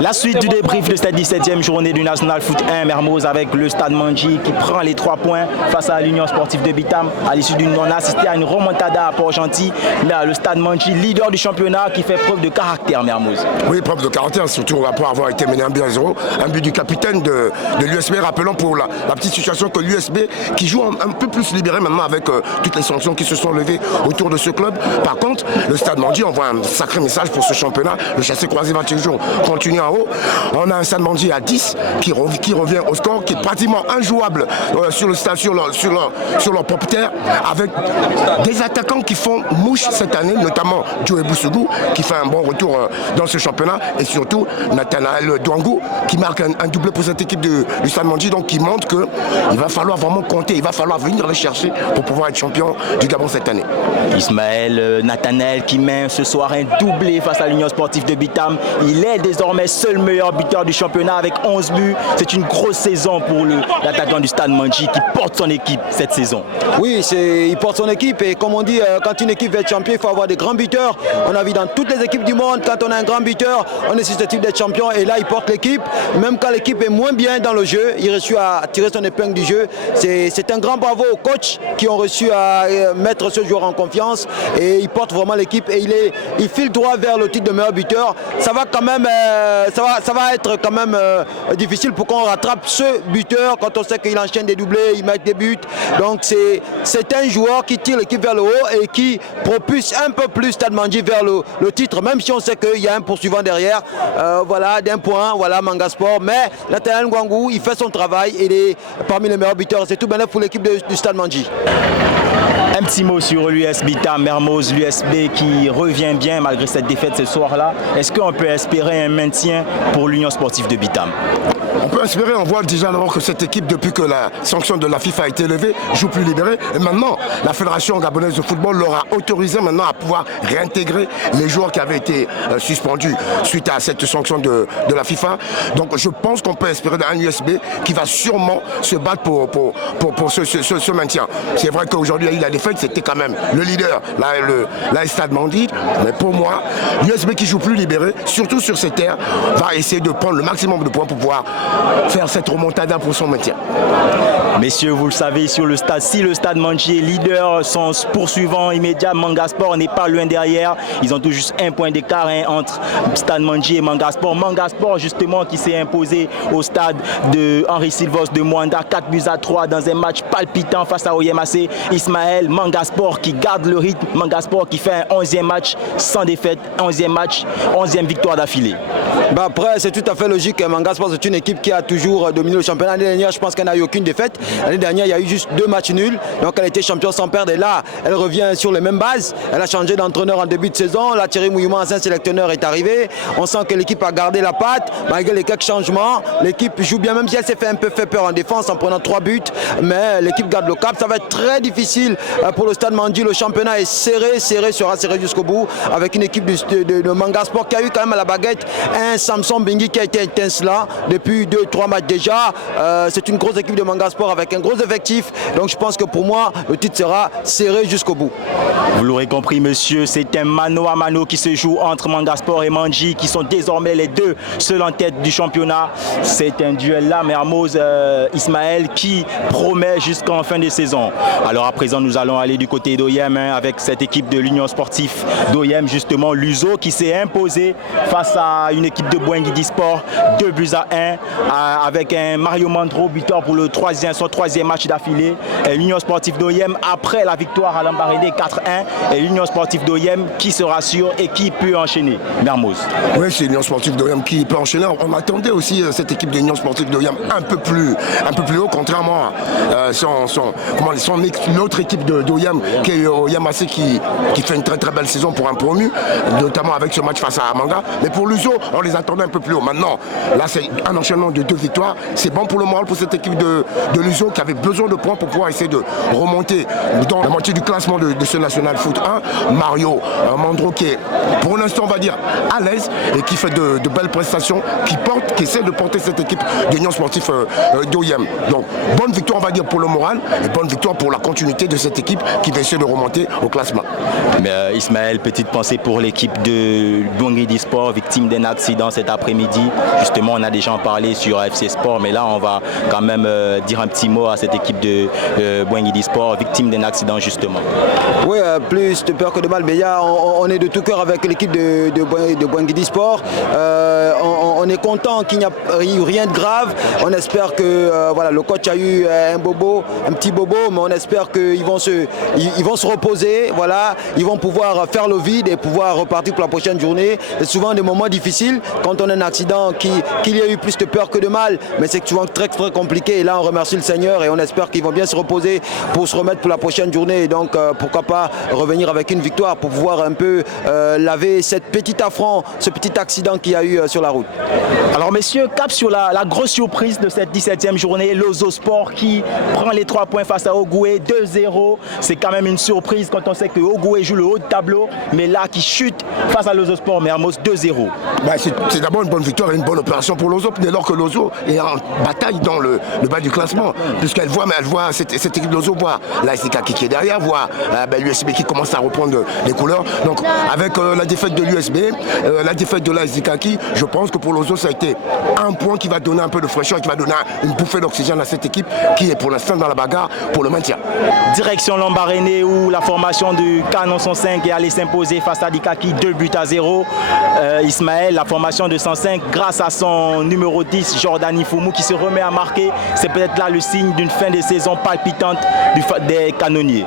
La suite du débrief de cette 17e journée du National Foot 1 Mermoz avec le Stade Mandji qui prend les 3 points face à l'Union Sportive de Bitam à l'issue d'une non-assistée à une remontada à Port-Gentil. Mais le Stade Mandji, leader du championnat, qui fait preuve de caractère, Mermoz. Oui, preuve de caractère, surtout après avoir été mené 1-0. Un but du capitaine de l'USB, rappelons pour la petite situation que l'USB qui joue un peu plus libéré maintenant avec toutes les sanctions qui se sont levées autour de ce club. Par contre, le Stade Mandji envoie un sacré message pour ce championnat. Le chassé-croisé va toujours continuer en haut. On a un Stade Mandji à 10 qui revient au score, qui est pratiquement injouable sur le stade, sur leur propre terre, avec des attaquants qui font mouche cette année, notamment Joe Boussougou, qui fait un bon retour dans ce championnat, et surtout Nathanaël Douangou, qui marque un doublé pour cette équipe du Stade Mandji, donc qui montre qu'il va falloir vraiment compter, il va falloir venir les chercher pour pouvoir être champion du Gabon cette année. Ismaël Nathanaël qui met ce soir un doublé face à l'Union Sportive de Bitam. Il est désormais seul meilleur buteur du championnat avec 11 buts. C'est une grosse saison pour l'attaquant du Stade Mandji qui porte son équipe cette saison. Oui, il porte son équipe et comme on dit, quand une équipe veut être champion, il faut avoir des grands buteurs. On a vu dans toutes les équipes du monde, quand on a un grand buteur, on est susceptible d'être champion et là il porte l'équipe. Même quand l'équipe est moins bien dans le jeu, il réussit à tirer son épingle du jeu. C'est un grand bravo aux coachs qui ont réussi à mettre ce joueur en confiance et il porte vraiment l'équipe et il file droit vers le titre de meilleur buteur. Ça va quand même, ça va être quand même difficile pour qu'on rattrape ce buteur quand on sait qu'il enchaîne des doublés, il met des buts. Donc c'est un joueur qui tire l'équipe vers le haut et qui propulse un peu plus Stade Mandji vers le titre, même si on sait qu'il y a un poursuivant derrière. Voilà, d'un point, voilà Manga Sport. Mais Nathanaël Douangou, il fait son travail et il est parmi les meilleurs buteurs. C'est tout bénéf pour l'équipe du Stade Mandji. Un petit mot sur l'US Bitam Mermoz, l'USB qui revient bien malgré cette défaite ce soir-là. Est-ce qu'on peut espérer un maintien pour l'Union Sportive de Bitam? On peut espérer, on voit déjà d'abord que cette équipe, depuis que la sanction de la FIFA a été levée, joue plus libérée. Et maintenant, la Fédération gabonaise de football leur a autorisé maintenant à pouvoir réintégrer les joueurs qui avaient été suspendus suite à cette sanction de la FIFA. Donc je pense qu'on peut espérer un USB qui va sûrement se battre pour ce maintien. C'est vrai qu'aujourd'hui, il a des fêtes, c'était quand même le leader, la Stade Mandji. Mais pour moi, l'USB qui joue plus libéré, surtout sur ces terres, va essayer de prendre le maximum de points pour pouvoir faire cette remontada pour son maintien. Messieurs, vous le savez, sur le stade, si le Stade Mandji est leader, son poursuivant immédiat, Manga Sport, n'est pas loin derrière. Ils ont tout juste un point d'écart entre Stade Mandji et Manga Sport. Manga Sport, justement, qui s'est imposé au stade de Henri Silvos de Mwanda, 4-3 dans un match palpitant face à OYMAC. Ismaël, Manga Sport qui garde le rythme. Manga Sport qui fait un 11e match sans défaite, 11e match, 11e victoire d'affilée. Après, c'est tout à fait logique. Manga Sport, c'est une équipe qui a toujours dominé le championnat. L'année dernière, je pense qu'elle n'a eu aucune défaite. L'année dernière, il y a eu juste 2 matchs nuls. Donc, elle était champion sans perdre. Et là, elle revient sur les mêmes bases. Elle a changé d'entraîneur en début de saison. Là, Thierry Mouillouma, ancien sélectionneur, est arrivé. On sent que l'équipe a gardé la patte. Malgré les quelques changements, l'équipe joue bien, même si elle s'est fait un peu peur en défense en prenant 3 buts. Mais l'équipe garde le cap. Ça va être très difficile pour le Stade Mandji. Le championnat est serré, sera serré jusqu'au bout. Avec une équipe de Manga Sport qui a eu quand même à la baguette un Samson Bingui qui a été étincelant depuis 2-3 matchs déjà. C'est une grosse équipe de Manga Sport avec un gros effectif. Donc je pense que pour moi, le titre sera serré jusqu'au bout. Vous l'aurez compris, monsieur, c'est un mano à mano qui se joue entre Manga Sport et Mandji, qui sont désormais les deux seuls en tête du championnat. C'est un duel là, Mermoz Ismaël, qui promet jusqu'en fin de saison. Alors à présent, nous allons aller du côté d'OYM avec cette équipe de l'Union Sportive d'OYM, justement, l'USO, qui s'est imposé face à une équipe de Boinguidi Sport, 2-1, avec un Mario Mandro, buteur pour son 3e match d'affilée. L'Union Sportive d'OYM, après la victoire à Lambaréné 4-1, et l'Union Sportive d'OYM qui se rassure et qui peut enchaîner. Mermoz. Oui, c'est l'Union Sportive d'OYM qui peut enchaîner. On attendait aussi cette équipe de l'Union Sportive d'OYM un peu plus haut, contrairement à l'autre équipe d'OYM, qui est OYMAC, qui fait une très belle saison pour un promu, notamment avec ce match face à Manga. Mais pour l'USO, on les attendait un peu plus haut. Maintenant, là, c'est un enchaînement de 2 victoires. C'est bon pour le moral pour cette équipe de l'USO qui avait besoin de points pour pouvoir essayer de remonter dans la moitié du classement de ce National Foot 1. Mario Mandro qui est, pour l'instant, on va dire, à l'aise et qui fait de belles prestations, qui essaie de porter cette équipe d'Union Sportive d'OYM. Donc, bonne victoire, on va dire, pour le moral et bonne victoire pour la continuité de cette équipe. équipes qui vont essayer de remonter au classement. Mais Ismaël, petite pensée pour l'équipe de Bouangidi Sport, victime d'un accident cet après-midi. Justement, on a déjà en parlé sur FC Sport, mais là, on va quand même dire un petit mot à cette équipe de Bouangidi Sport, victime d'un accident justement. Oui, plus de peur que de mal, mais on est de tout cœur avec l'équipe de Bouangidi Sport. On est content qu'il n'y a eu rien de grave. On espère que voilà, le coach a eu un petit bobo, mais on espère qu'ils vont se reposer. Voilà, ils vont pouvoir faire le vide et pouvoir repartir pour la prochaine journée. C'est souvent des moments difficiles quand on a un accident qu'il y a eu plus de peur que de mal, mais c'est souvent très compliqué. Et là, on remercie le Seigneur et on espère qu'ils vont bien se reposer pour se remettre pour la prochaine journée. Et donc, pourquoi pas revenir avec une victoire pour pouvoir un peu laver cette petite affront, ce petit accident qu'il y a eu sur la route. Alors messieurs, cap sur la grosse surprise de cette 17e journée, l'Ozo Sport qui prend les 3 points face à Ogoué, 2-0. C'est quand même une surprise quand on sait que Ogoué joue le haut de tableau, mais là qui chute face à l'Ozo Sport, mais Amos 2-0. C'est d'abord une bonne victoire et une bonne opération pour l'Ozo, dès lors que l'Ozo est en bataille dans le bas du classement, puisqu'elle voit, cette équipe de l'Ozo voit la SDK qui est derrière, voit l'USB qui commence à reprendre les couleurs. Donc avec la défaite de l'USB, la défaite de la SDK, je pense que pour l'Ozo ça a été un point qui va donner un peu de fraîcheur, qui va donner une bouffée d'oxygène à cette équipe qui est pour l'instant dans la bagarre pour le maintien. Direction Lambaréné où la formation du Canon 105 est allée s'imposer face à Dikaki, 2-0. Ismaël, la formation de 105, grâce à son numéro 10, Jordan Ifoumou, qui se remet à marquer, c'est peut-être là le signe d'une fin de saison palpitante des canonniers.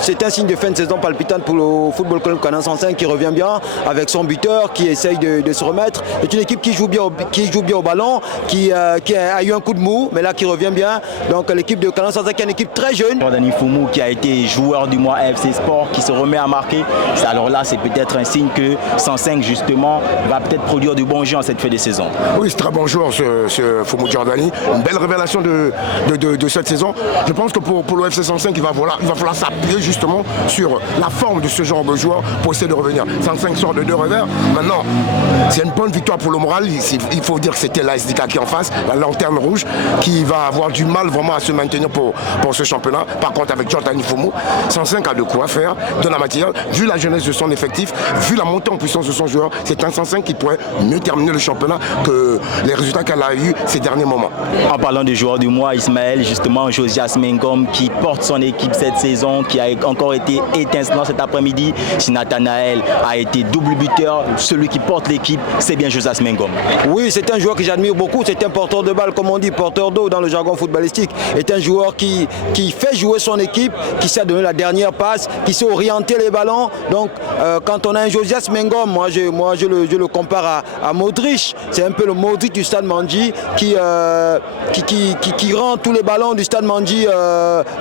C'est un signe de fin de saison palpitante pour le Football Club Canon 105 qui revient bien avec son buteur, qui essaye de se remettre. C'est une équipe qui joue bien au ballon, qui a eu un coup de mou, mais là qui revient bien. Donc l'équipe de Canon 105 est une équipe très jeune. Jordan Ifoumou qui a été joueur du mois à FC Sport, qui se remet à marquer. Alors là, c'est peut-être un signe que 105 justement va peut-être produire du bon jeu en cette fin de saison. Oui, c'est très bon joueur ce Foumou Jordani. Une belle révélation de cette saison. Je pense que pour le FC 105, il va falloir s'appuyer justement sur la forme de ce genre de joueur pour essayer de revenir. 105 sort de 2 revers. Maintenant, c'est une bonne victoire pour le moral. Il faut dire que c'était la SDK qui est en face, la lanterne rouge, qui va avoir du mal vraiment à se maintenir pour ce championnat. Par contre, avec Jordan Ifoumou, 105 a de quoi faire de la matière. Vu la jeunesse de son effectif, vu la montée en puissance de son joueur, c'est un 105 qui pourrait mieux terminer le championnat que les résultats qu'elle a eu ces derniers moments. En parlant de joueurs du mois, Ismaël, justement, Josias Mengom qui porte son équipe cette saison, qui a encore été étincelant cet après-midi. Si Nathanaël a été double buteur, celui qui porte l'équipe, c'est bien Josias Mengom. Oui, c'est un joueur que j'admire beaucoup. C'est un porteur de balle, comme on dit, porteur d'eau dans le jargon footballistique. C'est un joueur qui fait jouer son équipe, qui sait donner la dernière passe, qui sait orienter les ballons. Donc, quand on a un Josias Mengom, moi je le compare à Modric. C'est un peu le Modric du Stade Mandji qui rend tous les ballons du Stade Mandji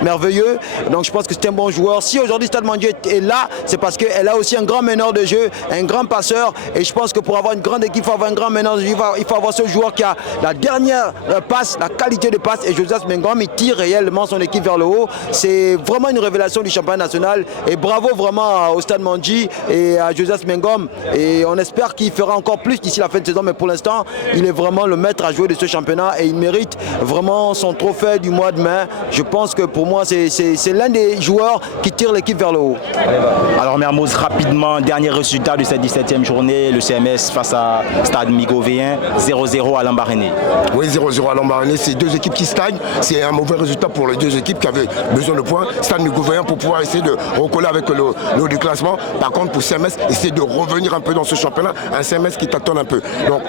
merveilleux. Donc, je pense que c'est un bon joueur. Si aujourd'hui Stade Mandji est là, c'est parce qu'elle a aussi un grand meneur de jeu, un grand passeur. Et je pense que pour avoir une grande équipe, il faut avoir un grand meneur de jeu. Il faut avoir ce joueur qui a la dernière passe, la qualité de passe. Et Josias Mengom, il tire réellement son équipe vers le haut. C'est vraiment une révélation du championnat national. Et bravo vraiment au Stade Mandji et à Josias Mengom. Et on espère qu'il fera encore plus d'ici la fin de saison. Mais pour l'instant, il est vraiment le maître à jouer de ce championnat. Et il mérite vraiment son trophée du mois de mai. Je pense que pour moi, c'est l'un des joueurs qui tire l'équipe vers le haut. Alors Mermoz, rapidement, dernier résultat de cette 17e journée, le CMS face à Stade Migovéen, 0-0 à Lambaréné. Oui, 0-0 à Lambaréné, c'est 2 équipes qui stagnent. C'est un mauvais résultat pour les 2 équipes qui avaient besoin de points. Stade Migovéen pour pouvoir essayer de recoller avec le haut du classement. Par contre, pour CMS, essayer de revenir un peu dans ce championnat, un CMS qui tâtonne un peu. Donc,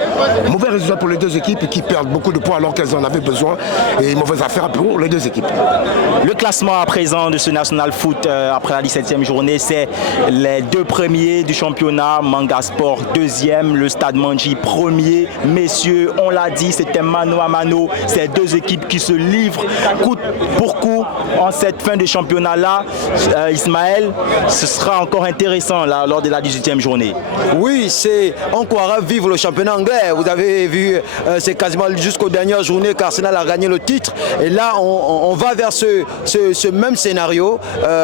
mauvais résultat pour les 2 équipes qui perdent beaucoup de points alors qu'elles en avaient besoin. Et mauvaise affaire pour les 2 équipes. Le classement à présent de ce National Foot après la 17e journée, c'est les 2 premiers du championnat. Manga Sport 2e, le Stade Mandji 1er. Messieurs, on l'a dit, c'était mano à mano. C'est 2 équipes qui se livrent coup pour coup en cette fin de championnat-là. Ismaël, ce sera encore intéressant là, lors de la 18e journée. Oui, on croira vivre le championnat anglais. Vous avez vu, c'est quasiment jusqu'aux dernières journées qu'Arsenal a gagné le titre. Et là, on va vers ce même scénario.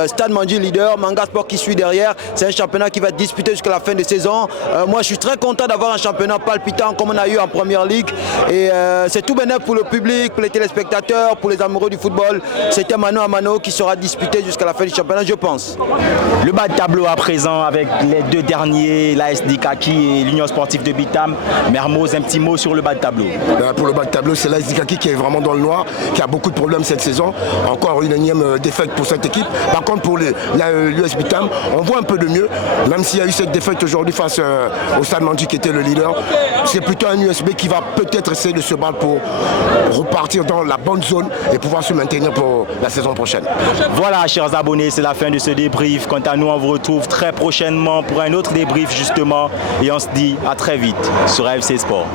Stade Mandji leader, Manga Sport qui suit derrière. C'est un championnat qui va être disputé jusqu'à la fin de saison. Moi, je suis très content d'avoir un championnat palpitant palpitant comme on a eu en première ligue. Et c'est tout bénéf pour le public, pour les téléspectateurs, pour les amoureux du football. C'est un mano à mano qui sera disputé jusqu'à la fin du championnat, je pense. Le bas de tableau à présent avec les deux derniers, l'AS Dikaki et l'Union Sportive de Bitam. Mermoz, un petit mot sur le bas de tableau. Pour le bas de tableau, c'est l'AS Dikaki qui est vraiment dans le noir, qui a beaucoup de problèmes cette saison. Encore une énième défaite pour cette équipe. Par contre, pour l'US Bitam, on voit un peu de mieux, même s'il y a eu cette défaite aujourd'hui face au Stade Mandi qui était le leader. C'est plutôt un USB qui va peut-être essayer de se battre pour repartir dans la bonne zone et pouvoir se maintenir pour la saison prochaine. Voilà, chers abonnés, c'est la fin de ce débrief. Quant à nous, on vous retrouve très prochainement pour un autre débrief justement et on se dit à très vite sur AFC Sport.